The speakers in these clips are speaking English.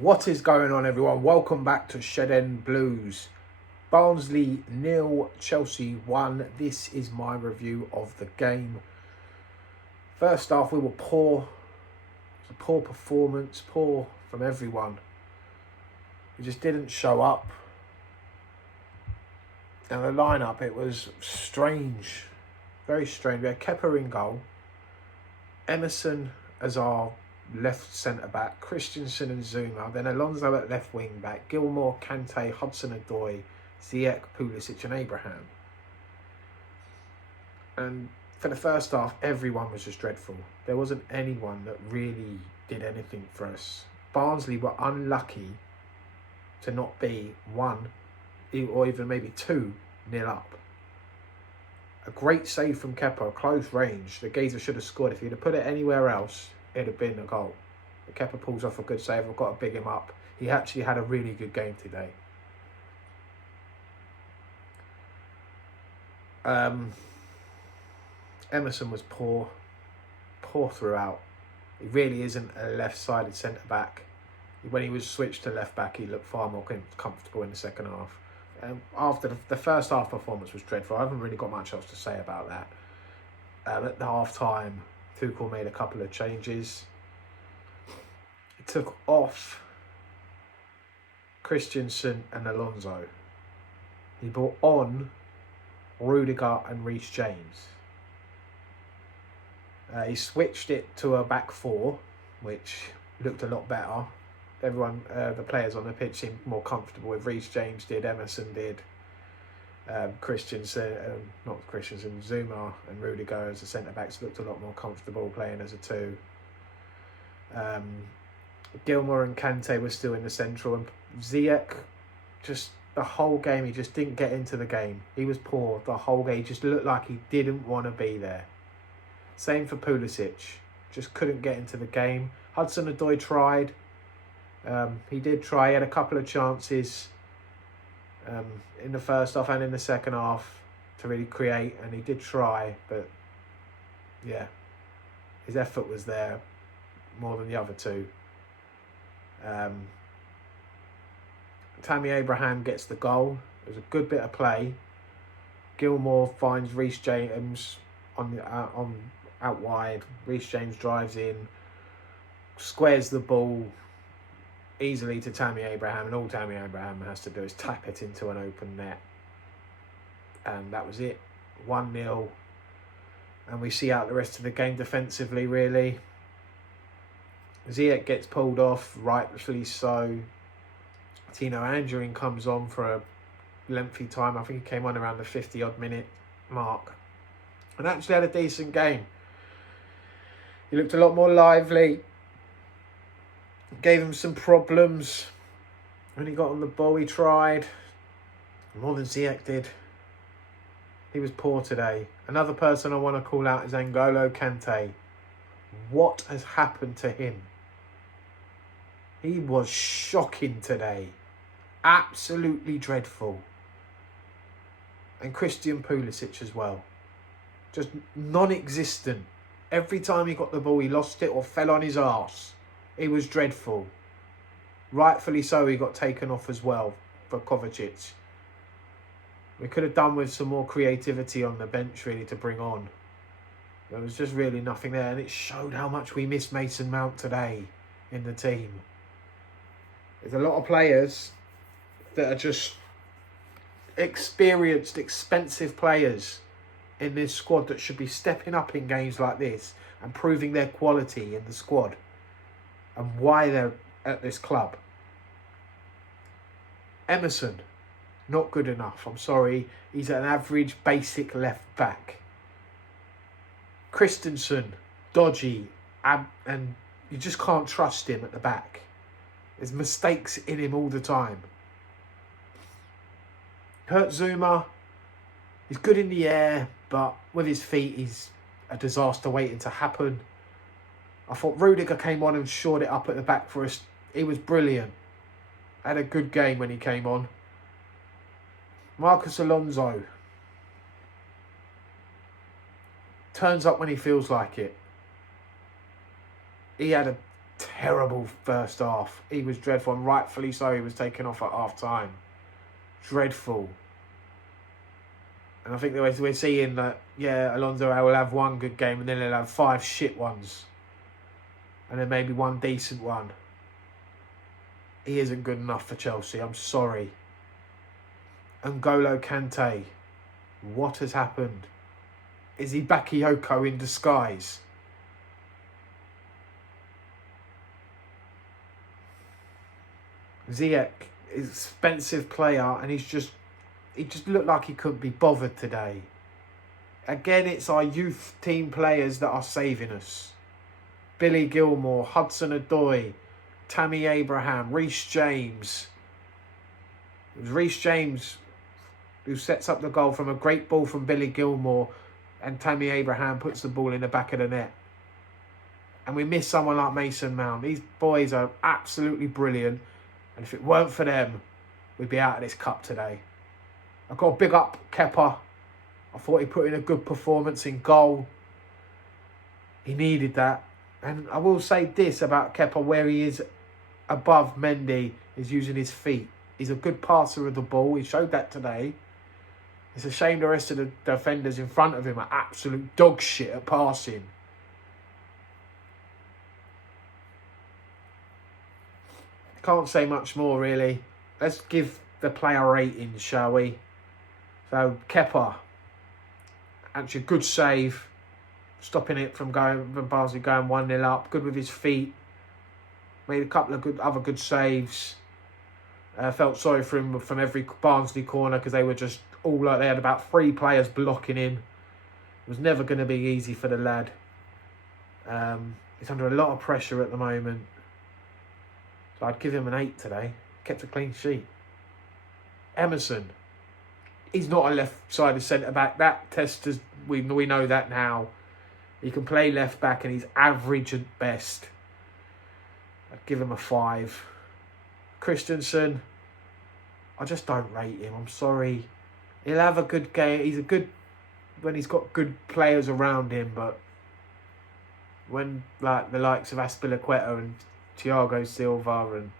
What is going on, everyone? Welcome back to Shed End Blues. Barnsley 0, Chelsea 1. This is my review of the game. First off, we were poor. It was a poor performance, poor from everyone. We just didn't show up. And the lineup, it was strange, very strange. We had Kepa in goal, Emerson as our left centre-back, Christensen and Zuma, then Alonso at left wing-back, Gilmour, Kante, Hudson-Odoi, Zyiech, Pulisic and Abraham. And for the first half, everyone was just dreadful. There wasn't anyone that really did anything for us. Barnsley were unlucky to not be 1 or even maybe 2-0 up. A great save from Kepa, close range. The geezer should have scored. If he'd have put it anywhere else, it'd have been a goal. But Kepa pulls off a good save. I've got to big him up. He actually had a really good game today. Emerson was poor throughout. He really isn't a left-sided centre-back. When he was switched to left-back, he looked far more comfortable in the second half. After the first half performance was dreadful. I haven't really got much else to say about that. At the half-time, Tuchel made a couple of changes. He took off Christensen and Alonso. He brought on Rudiger and Reece James. He switched it to a back four, which looked a lot better. Everyone, the players on the pitch seemed more comfortable with. Reece James did, Emerson did, Zuma and Rudiger as the centre-backs looked a lot more comfortable playing as a two. Gilmour and Kante were still in the central, and Zyiech, just the whole game, he just didn't get into the game. He was poor the whole game. He just looked like he didn't want to be there. Same for Pulisic, just couldn't get into the game. Hudson-Odoi tried. He did try. He had a couple of chances in the first half and in the second half to really create, and he did try, but yeah, his effort was there more than the other two. Tammy Abraham gets the goal. It was a good bit of play. Gilmour finds Reece James on out wide. Reece James drives in, squares the ball easily to Tammy Abraham, and all Tammy Abraham has to do is tap it into an open net. And that was it. 1-0. And we see out the rest of the game defensively, really. Zyiech gets pulled off, rightfully so. Tino Anjorin comes on for a lengthy time. I think he came on around the 50-odd minute mark. And actually had a decent game. He looked a lot more lively. Gave him some problems. When he got on the ball, he tried. More than Zyiech did. He was poor today. Another person I want to call out is N'Golo Kante. What has happened to him? He was shocking today. Absolutely dreadful. And Christian Pulisic as well. Just non-existent. Every time he got the ball, he lost it or fell on his arse. It was dreadful. Rightfully so, he got taken off as well for Kovacic. We could have done with some more creativity on the bench, really, to bring on. There was just really nothing there, and it showed how much we miss Mason Mount today in the team. There's a lot of players that are just experienced, expensive players in this squad that should be stepping up in games like this and proving their quality in the squad and why they're at this club. Emerson, not good enough. I'm sorry. He's an average, basic left back. Christensen, dodgy, and you just can't trust him at the back. There's mistakes in him all the time. Kurt Zuma, he's good in the air, but with his feet, he's a disaster waiting to happen. I thought Rudiger came on and shored it up at the back for us. He was brilliant. Had a good game when he came on. Marcus Alonso turns up when he feels like it. He had a Terrible first half. He was dreadful, and rightfully so. He was taken off at half time. Dreadful. And I think the way we're seeing that, Alonso will have one good game and then he'll have 5 shit ones. And then maybe one decent one. He isn't good enough for Chelsea. I'm sorry. N'Golo Kante. What has happened? Is he Bakayoko in disguise? Zyiech is an expensive player, and he just looked like he couldn't be bothered today. Again, it's our youth team players that are saving us. Billy Gilmore, Hudson-Odoi, Tammy Abraham, Reece James. It was Reece James who sets up the goal from a great ball from Billy Gilmore, and Tammy Abraham puts the ball in the back of the net. And we miss someone like Mason Mount. These boys are absolutely brilliant. And if it weren't for them, we'd be out of this cup today. I've got to big up Kepa. I thought he put in a good performance in goal. He needed that. And I will say this about Kepa, where he is above Mendy, is using his feet. He's a good passer of the ball. He showed that today. It's a shame the rest of the defenders in front of him are absolute dog shit at passing. Can't say much more, really. Let's give the player ratings, shall we? So, Kepa, actually a good save. Stopping it from Barnsley going 1-0 up. Good with his feet. Made a couple of other good saves. Felt sorry for him from every Barnsley corner because they were just all like, they had about 3 players blocking him. It was never going to be easy for the lad. He's under a lot of pressure at the moment. So I'd give him an 8 today. Kept a clean sheet. Emerson. He's not a left-sided centre-back. That test is, we know that now. He can play left-back and he's average at best. I'd give him a 5. Christensen. I just don't rate him. I'm sorry. He'll have a good game. He's a good when he's got good players around him, but when like the likes of Aspilicueta and Thiago Silva and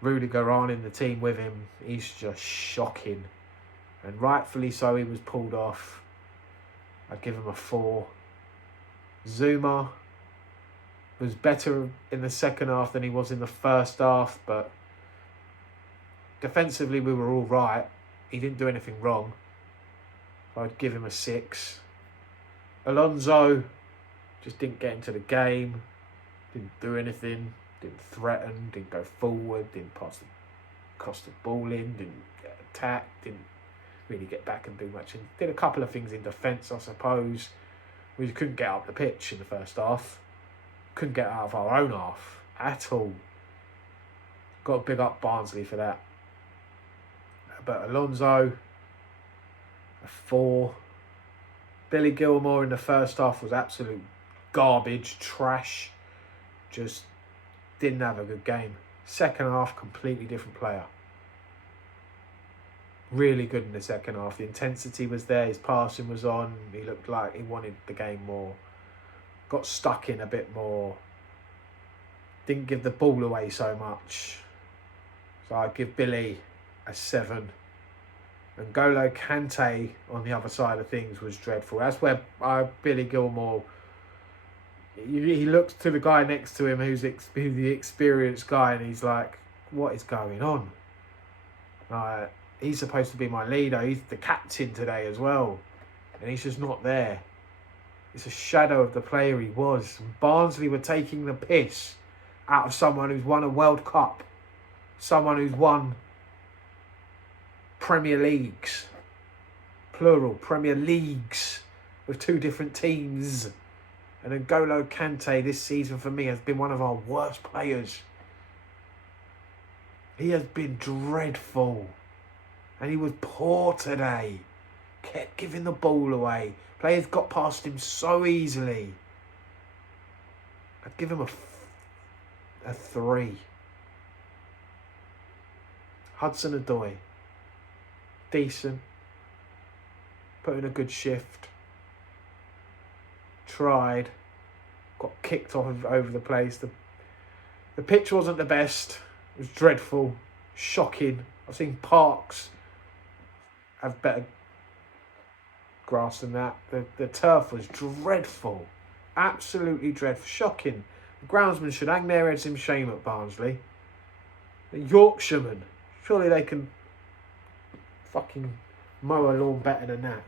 Rudiger aren't in the team with him, he's just shocking. And rightfully so, he was pulled off. I'd give him a 4. Zuma was better in the second half than he was in the first half, but defensively we were all right. He didn't do anything wrong. So I'd give him a 6. Alonso just didn't get into the game, didn't do anything, didn't threaten, didn't go forward, didn't cross the ball in, didn't get attacked, didn't really get back and do much. And did a couple of things in defence, I suppose. We couldn't get up the pitch in the first half. Couldn't get out of our own half at all. Got to big up Barnsley for that. But Alonso, a 4. Billy Gilmore in the first half was absolute garbage, trash. Just didn't have a good game. Second half, completely different player. Really good in the second half. The intensity was there. His passing was on. He looked like he wanted the game more. Got stuck in a bit more. Didn't give the ball away so much. So I'd give Billy a 7. And N'Golo Kante on the other side of things was dreadful. That's where Billy Gilmore, he looks to the guy next to him who's the experienced guy, and he's like, what is going on? He's supposed to be my leader. He's the captain today as well. And he's just not there. It's a shadow of the player he was. And Barnsley were taking the piss out of someone who's won a World Cup. Someone who's won Premier Leagues. Plural, Premier Leagues. With 2 different teams. And N'Golo Kante this season for me has been one of our worst players. He has been dreadful. And he was poor today. Kept giving the ball away. Players got past him so easily. I'd give him a 3. Hudson-Odoi. Decent. Put in a good shift. Tried. Got kicked off over the place. The pitch wasn't the best. It was dreadful, shocking. I've seen parks have better grass than that. The turf was dreadful. Absolutely dreadful. Shocking. The groundsmen should hang their heads in shame at Barnsley. The Yorkshiremen. Surely they can fucking mow a lawn better than that.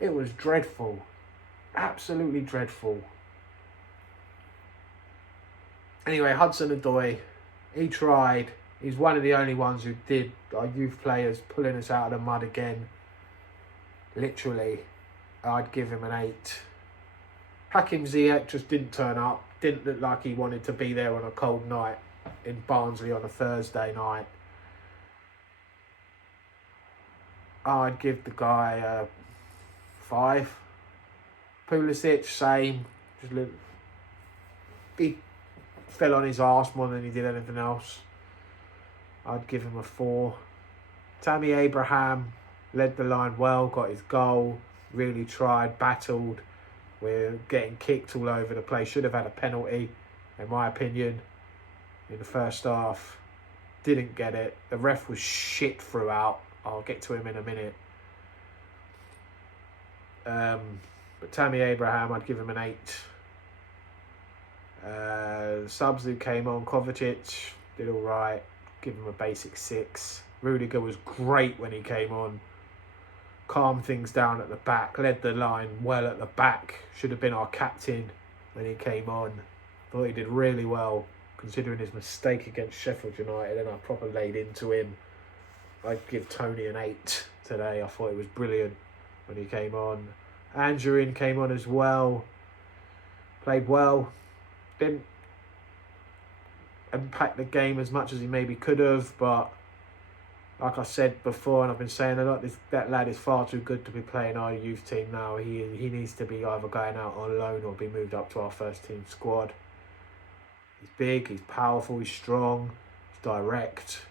It was dreadful. Absolutely dreadful. Anyway, Hudson-Odoi, he tried. He's one of the only ones who did. Our youth players pulling us out of the mud again. Literally, I'd give him an 8. Hakim Zyiech just didn't turn up. Didn't look like he wanted to be there on a cold night in Barnsley on a Thursday night. I'd give the guy a 5. Pulisic, same. He fell on his arse more than he did anything else. I'd give him a 4. Tammy Abraham led the line well, got his goal, really tried, battled. We're getting kicked all over the place. Should have had a penalty, in my opinion, in the first half. Didn't get it. The ref was shit throughout. I'll get to him in a minute. But Tammy Abraham, I'd give him an 8. Subs who came on, Kovacic did all right. Give him a basic 6. Rudiger was great when he came on. Calmed things down at the back. Led the line well at the back. Should have been our captain when he came on. Thought he did really well considering his mistake against Sheffield United, and I probably laid into him. I'd give Tony an 8 today. I thought it was brilliant when he came on. Angerin came on as well. Played well. Didn't impact the game as much as he maybe could have, but like I said before, and I've been saying a lot, that lad is far too good to be playing our youth team now. He needs to be either going out on loan or be moved up to our first team squad. He's big, he's powerful, he's strong, he's direct.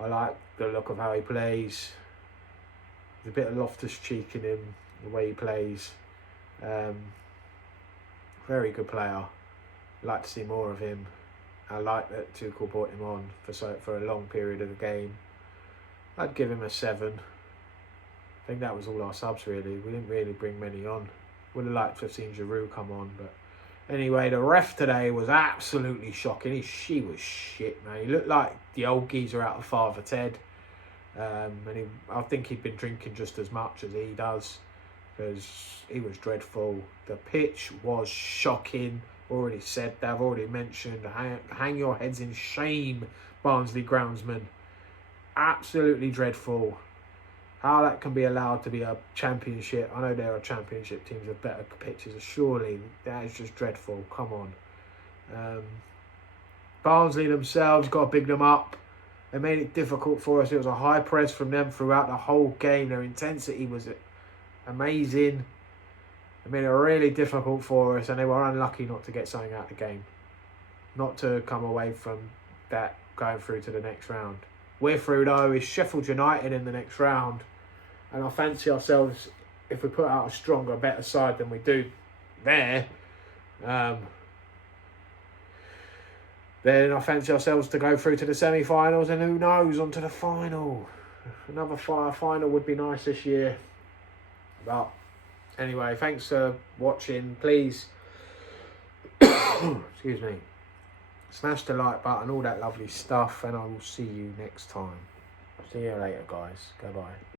I like the look of how he plays. There's a bit of Loftus-Cheek in him, the way he plays. Very good player. Like to see more of him. I like that Tuchel brought him on for a long period of the game. I'd give him a 7. I think that was all our subs really. We didn't really bring many on. Would have liked to have seen Giroud come on, but anyway, the ref today was absolutely shocking. She was shit, man. He looked like the old geezer out of Father Ted. I think he'd been drinking just as much as he does, because he was dreadful. The pitch was shocking. Already said that. I've already mentioned. Hang your heads in shame, Barnsley groundsmen. Absolutely dreadful. How that can be allowed to be a championship. I know there are championship teams with better pitches. Surely that is just dreadful. Come on. Barnsley themselves, got to big them up. They made it difficult for us. It was a high press from them throughout the whole game. Their intensity was amazing. They made it really difficult for us, and they were unlucky not to get something out of the game. Not to come away from that going through to the next round. We're through though. It's Sheffield United in the next round, and I fancy ourselves, if we put out a stronger, better side than we do there, then I fancy ourselves to go through to the semi-finals, and who knows, on to the final. Another final would be nice this year. But anyway, thanks for watching. Please, excuse me, smash the like button, all that lovely stuff, and I will see you next time. See you later, guys. Goodbye.